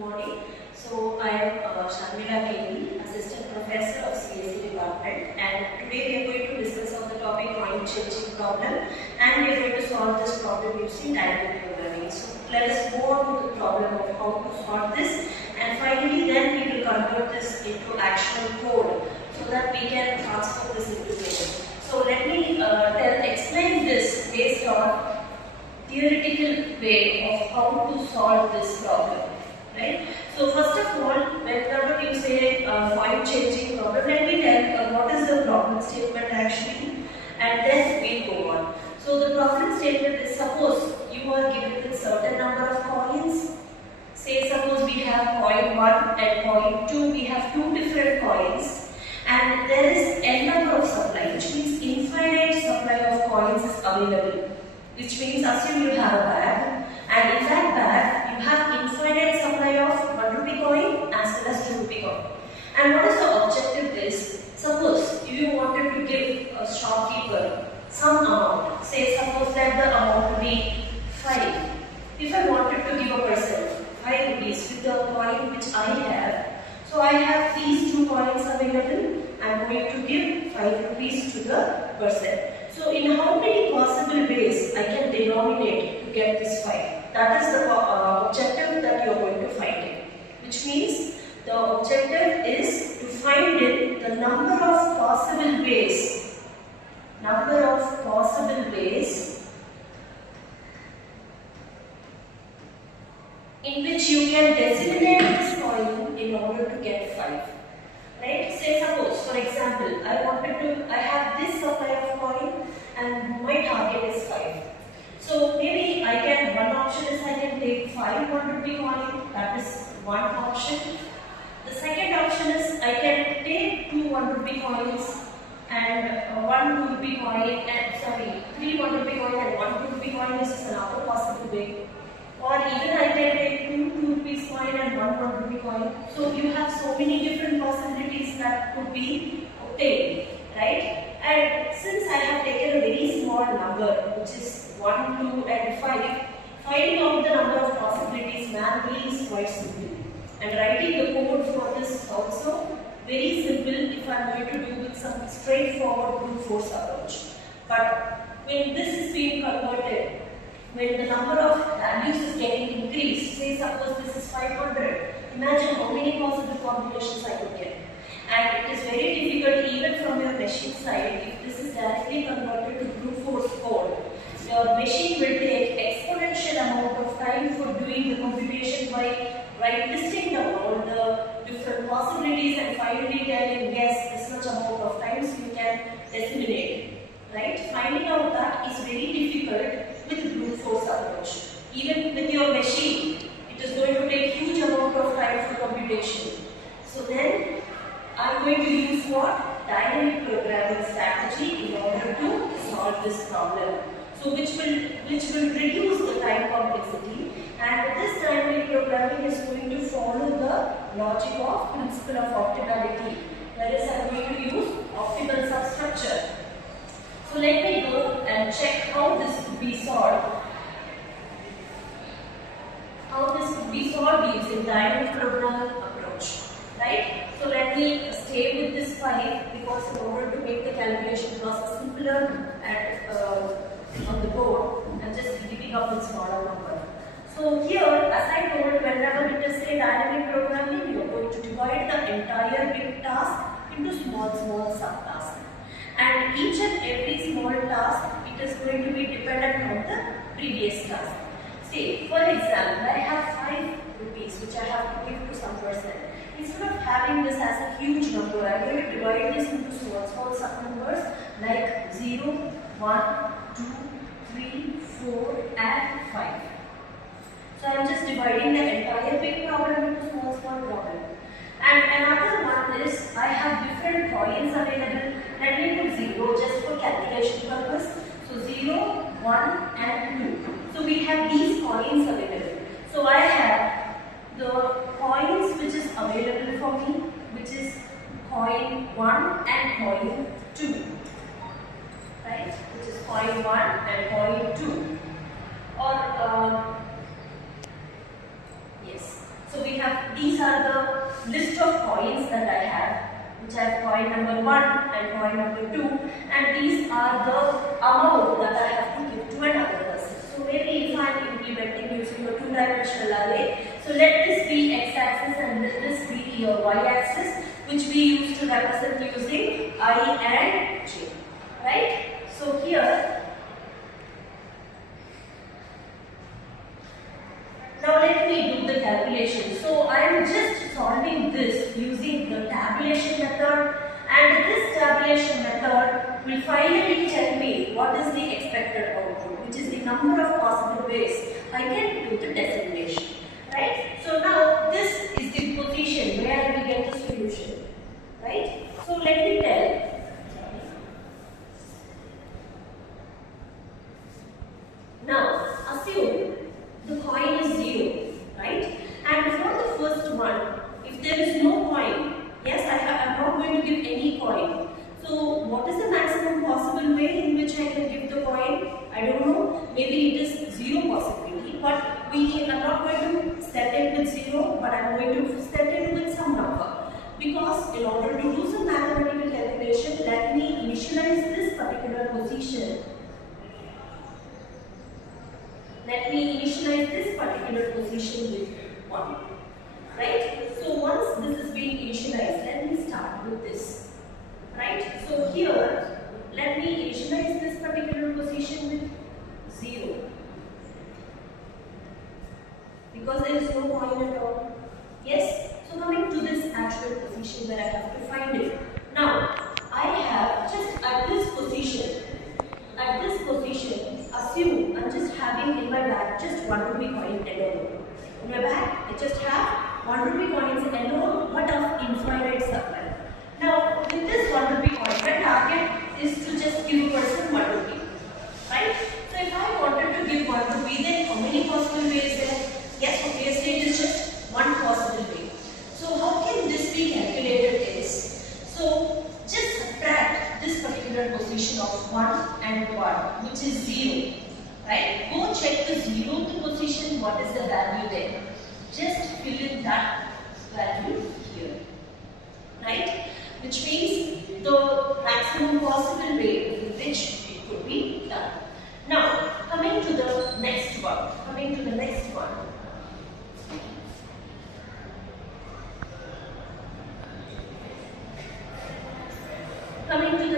morning. So I am Ms.K.B.Sarmila, Assistant Professor of CSE Department, and today we are going to discuss on the topic point changing problem, and we are going to solve this problem using dynamic programming. So let us go on to the problem of how to solve this, and finally then we will convert this into actual code so that we can transfer this into code. So let me explain this based on theoretical way of how to solve this problem, right? So first of all, whenever you say point changing problem, let me tell what is the problem statement actually, and then we'll go on. So the problem statement is, suppose you are given with certain number of coins. Say suppose we have coin 1 and coin 2, we have two different coins, and there is n number of supply, which means infinite supply of coins is available. Which means assume you have a bag, and in that bag you have infinite supply of 1 rupee coin as well as 2 rupee coin. And what is the objective is, suppose you wanted to give a shopkeeper some amount, say suppose that the amount will be 5. If I wanted to give a person 5 rupees with the coin which I have, so I have these two coins available, I am going to give 5 rupees to the person. So in how many possible ways I can denominate to get this 5? That is the objective that you are going to find in. Which means the objective is to find in the number of possible ways. Number of possible ways in which you can designate this coin in order to get 5. Right? Say suppose, for example, I have this supply of coin and my target is 5. So maybe one option is I can take 5 1 rupee coin, that is one option. The second option is I can take 2 1 rupee coins and 1 2 rupee coin, and 3 1 rupee coin and 1 2 rupee coin. This is another possible way. Or even I can take 2 2 rupees coin and 1 1 rupee coin. So you have so many different possibilities that could be obtained, right? And since I have taken a very small number, which is 1, 2 and 5, finding out the number of possibilities manually is quite simple. And writing the code for this is also very simple if I am going to do with some straightforward brute force approach. But when this is being converted, when the number of values is getting increased, say suppose this is 500, imagine how many possible combinations I could get. And it is very difficult even from your machine side. If this is directly converted to brute force code, your machine will take exponential amount of time for doing the computation by listing down all the different possibilities and finally telling yes, this much amount of times you can disseminate. Right? Finding out that is very difficult with brute force approach. Even with your machine, it is going to take huge amount of time for computation. So then, I am going to use what? Dynamic programming strategy in order to solve this problem. So which will reduce the time complexity, and this dynamic programming is going to follow the logic of principle of optimality. That is, I am going to use optimal substructure. So let me go and check how this could be solved. How this could be solved using dynamic programming approach. Right? So let me stay with this 5 because in order to make the calculation process simpler and on the board, I'm just giving up with smaller number. So here, as I told, whenever it is say dynamic programming, you are going to divide the entire big task into small subtasks. And each and every small task, it is going to be dependent on the previous task. Say, for example, I have 5 rupees which I have to give to some person. Instead of having this as a huge number, I am going to divide this into small sub numbers like 0, 1, 2, 3, 4 and 5. So I am just dividing the entire big problem into small problem. And another one is I have different coins available. Let me put 0 just for calculation purpose. So 0, 1 and 2. So we have these coins available. So I have the coins which is available for me, which is coin 1 and coin 2. Right? Which is coin 1 and coin 2. Or yes. So we have, these are the list of coins that I have, which I have coin number 1 and coin number 2, and these are the amount that I have to give to another person. So maybe if I am implementing using a two-dimensional array, so let this be x-axis and let this be your y-axis, which we use to represent using I and j, right? So here, now let me do the calculation. So I am just solving this using the tabulation method, and this tabulation method will finally tell me what is the expected output, which is the number of possible ways I can do the decimation, right? So now this is the position where we get the solution, right? So let me tell. Now assume the coin is 0, right? And for the first one, if there is no coin, yes, I am not going to give any coin. So what is the maximum possible way in which I can give the coin? I don't know. Maybe it is 0 possibility, but we are not going to set it with 0, but I am going to set it with some number. Because in order to do some mathematical calculation, let me initialize this particular position. Let me initialize this particular position with 1, right? So once this is being initialized, let me start with this, right? So here, let me initialize this particular position with 0, because there is no coin at all. Yes? So coming to this actual position where I have to find it. Now, I have just at this position, assume I'm just having in my bag just 1 rupee coin alone. In my bag, I just have 1 rupee coins alone, but of infinite supply. Now, with this 1 rupee coin, my target is to just give a person 1 rupee, right? So if I wanted to give 1 rupee, then how many possible ways there? Yes, obviously it is just one possible way. So how can this be calculated is, so just subtract this particular position of 1 and 1, which is 0, right? Go check the 0th position, what is the value there. Just fill in that value here, right? Which means the maximum possible way in which it could be done. Now, coming to the next one. Coming to the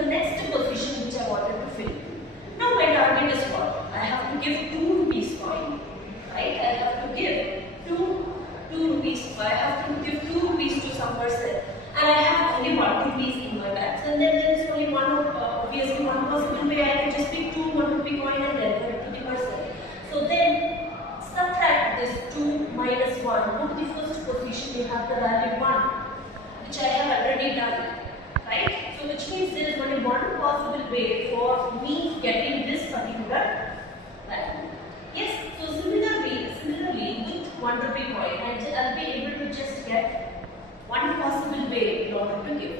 next position which I wanted to fill. Now my target is what? I have to give 2 rupees coin, right? I have to give 2 rupees. I have to give 2 rupees to some person, and I have only 1 rupees in my bag. So then there is only obviously one possible way. I can just pick 2 1 rupee coin and deliver it to the person. So then subtract this 2 minus 1. Go to the first position. You have the value 1, which I have already done. Right? So which means there is only one possible way for me getting this particular value. Yes, so similarly with 1 rupee coin, I'll be able to just get one possible way in order to give.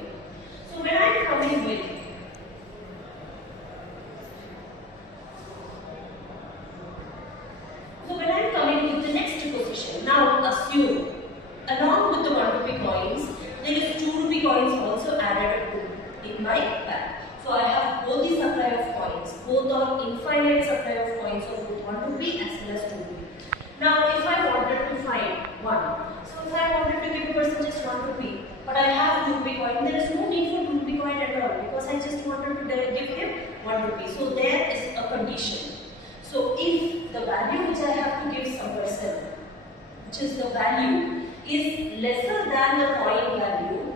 So when I'm coming with the next position, now assume along with the 1 rupee coins, there is 2 rupee coins also added in my bag. So I have both the supply of coins, both are infinite supply of coins of 1 rupee as well as 2 rupee. Now if I wanted to find 1, so if I wanted to give a person just 1 rupee, but I have 2 rupee coin, there is no need for 2 rupee coin at all, because I just wanted to give him 1 rupee. So there is a condition. So if the value which I have to give some person, which is the value, is lesser than the coin value,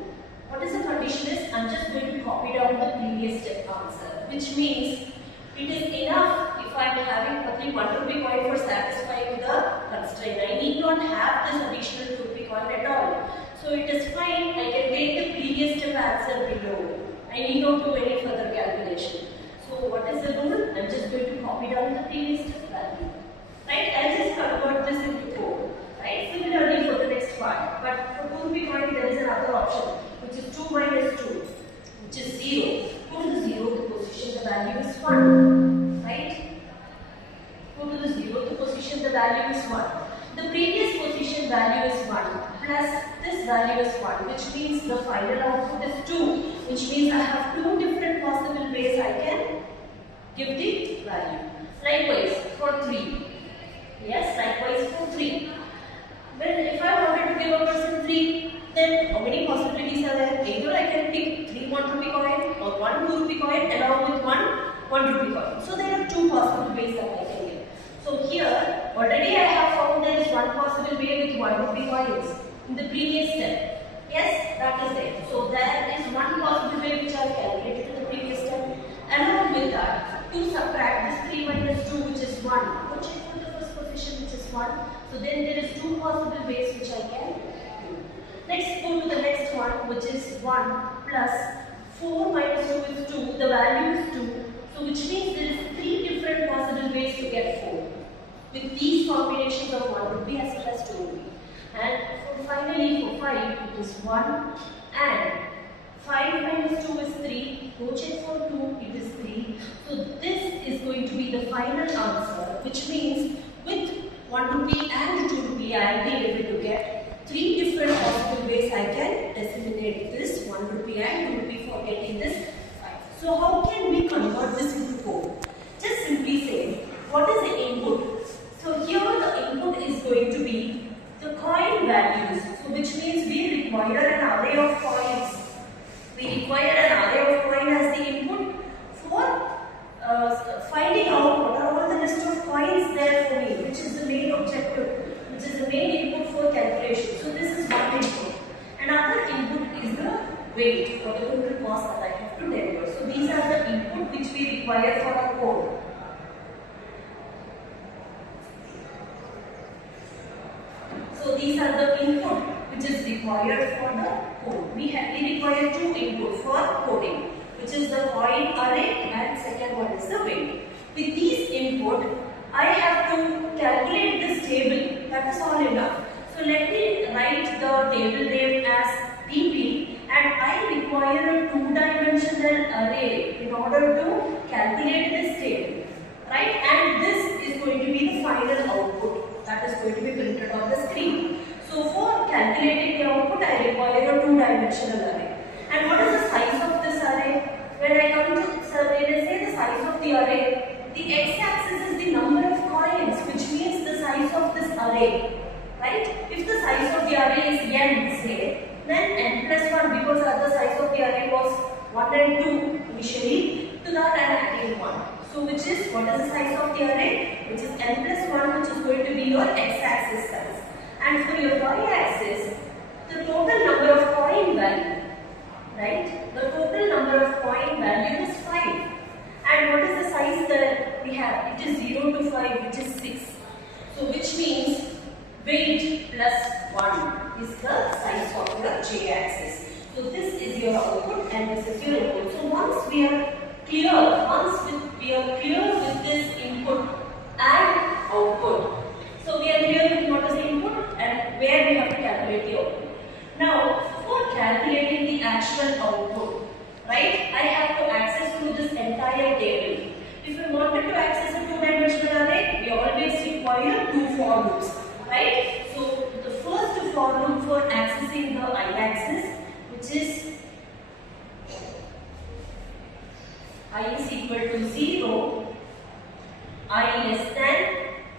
what is the condition is, I'm just going to copy down the previous step answer, which means it is enough if I am having only 1 rupee coin for satisfying the constraint. I need not have this additional 2 rupee coin at all. So it is fine, I can take the previous step answer below. I need not do any further calculation. So what is the rule? I'm just going to copy down the previous step value. Right? I'll just convert this into code. Right? Similarly for the next part. But for 2 rupee coin there is another option, which is 2 minus 2, which is 0. Go to the 0th position, the value is 1. Right? Go to the 0th position, the value is 1. The previous position value value is 1 plus this value is 1, which means the final output is 2, which means I have two different possible ways I can give the value. Likewise for 3. Yes, likewise for 3. Well, if I wanted to give a person 3, then how many possibilities are there? Either I can pick 3 1 rupee coin or 1 2 rupee coin along with 1 rupee coin. So there are two possible ways that I can give. So here already I have found there is one possible way with 1 rupee coins in the previous step. Yes, that is there. So there is one possible way which I have calculated in the previous step. Along with that, to subtract this 3 minus 2, which is 1. Go check for the first coefficient, which is 1. So then there is two possible ways which I can do. Let's go to the next one, which is 1 plus 4 minus 2 is 2. The value is 2. So which means there is 3 different possible ways to get 4. With these combinations of 1 rupee as well as 2 rupee. And finally for 5 it is 1 and 5 minus 2 is 3. Go check for 2, it is 3. So this is going to be the final answer, which means with 1 rupee and 2 rupee I will be able to get 3 different possible ways I can disseminate this 1 rupee and 2 rupee for getting this 5. So how can we convert this into code? Just simply say, what is the input? So here the input is going to be the coin values. So which means we require an array of coins. We require an array of coin as the input for finding out what are all the list of coins there for me, which is the main objective, which is the main input for calculation. So this is one input. Another input is the weight or the total cost that I have to deliver. So these are the input which we require for our code. So these are the input which is required for the code. We require two input for coding, which is the coin array and second one is the weight. With these input, I have to calculate this table. That is all enough. So let me write the table name as DP, and I require a two-dimensional array in order to calculate this table, right? And this is going to be the final output that is going to be printed on the screen. So for calculating the output, I require a two-dimensional array. And what is the size of this array? When I come to say the size of the array, the x-axis is the number of coins, which means the size of this array, right? If the size of the array is n, say, then n plus 1, because the size of the array was 1 and 2 initially, to that I am adding 1. So which is, what is the size of the array? Which is n plus 1, which is going to be your x-axis size. And for your y-axis, the total number of coin value, right? The total number of coin value is 5. And what is the size that we have? It is 0 to 5, which is 6. So which means weight plus 1 is the size of your j-axis. So this is your output and this is your input. So once we are clear, with this input and output. So we are clear with what is the input and where we have to calculate the output. Now for calculating the actual output, right, I have to access through this entire table. If we wanted to access a two-dimensional array, we always require two for loops, right? So the first for loop for accessing the y-axis, which is I is equal to 0, I less than,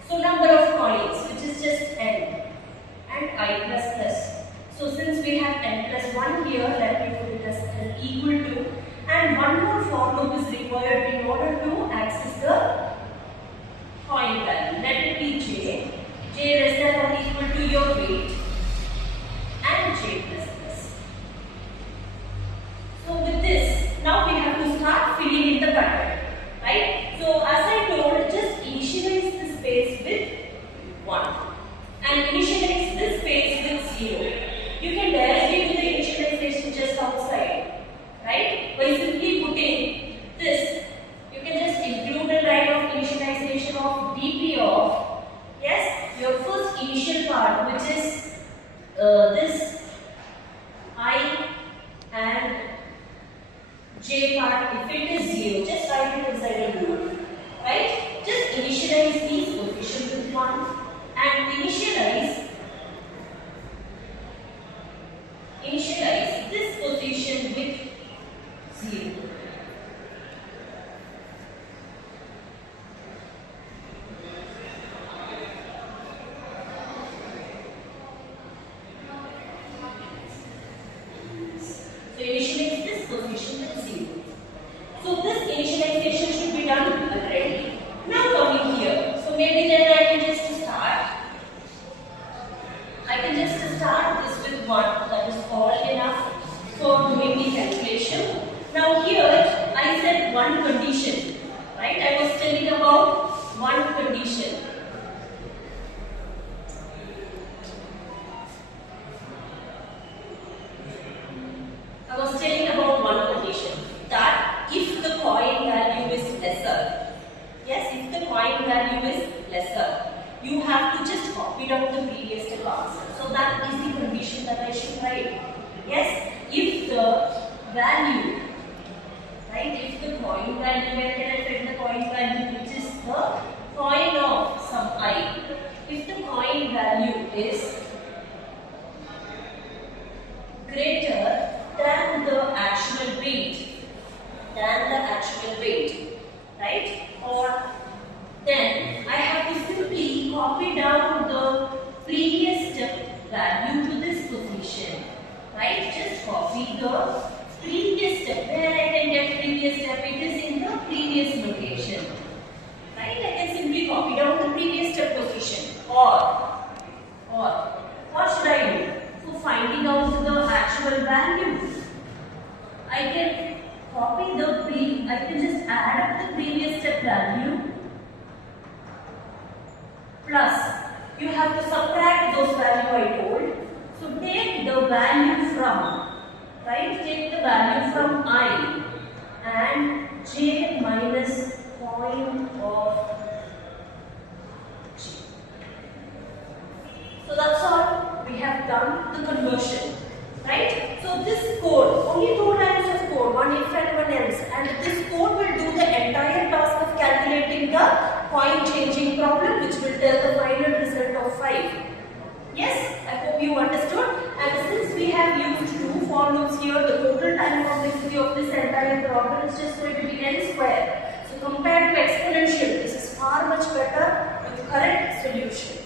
so number of coins, which is just n, and I plus plus. So since we have n plus 1 here, let me put it as n equal to, and one more for loop is required in order to access the coin value. Let it be j less than or equal to your weight, and j plus plus. So with this, now we have to start filling in the pattern, right? So as I told, just initialize the space with 1 and initialize this space with 0. You can directly do the initialization just outside, right? By simply putting this, you can just include a line of initialization of dp of, yes, your first initial part, which initialize this position with 0. So initialize this position with 0. So this initialization should be done already. Now coming here. So maybe then I can just start. I can just start this with 1. That is all enough for doing the calculation. Now here I said one condition. Right? I was telling about one condition. I was telling about one condition, that if the coin value is lesser, yes, if the coin value is lesser, you have to just copy down the previous step answer. So that is the condition that I should write. Yes, if the value, right, if the coin value, where can I fit the coin value, which is the coin of some I. If the coin value is greater than the actual weight, right? Or then I have to simply copy down the previous step value to this position, right? Just copy the previous step. Where I can get previous step, it is in the previous location, right? I can simply copy down the previous step position. Or what should I do? For finding out the actual value, I can copy I can just add up the previous step value plus you have to subtract those value I told. So take the value from, right? Take the value from I and j minus coin of g. So that's all. We have done the conversion. Right? So this code, only 2 lines of code, one if and one else, and this code will do the entire task of calculating the coin changing problem, which will tell the final result of 5. Yes, I hope you understood. And since we have used 2 for loops here, the total time complexity of this entire problem is just going to be n square. So compared to exponential, this is far much better with correct solution.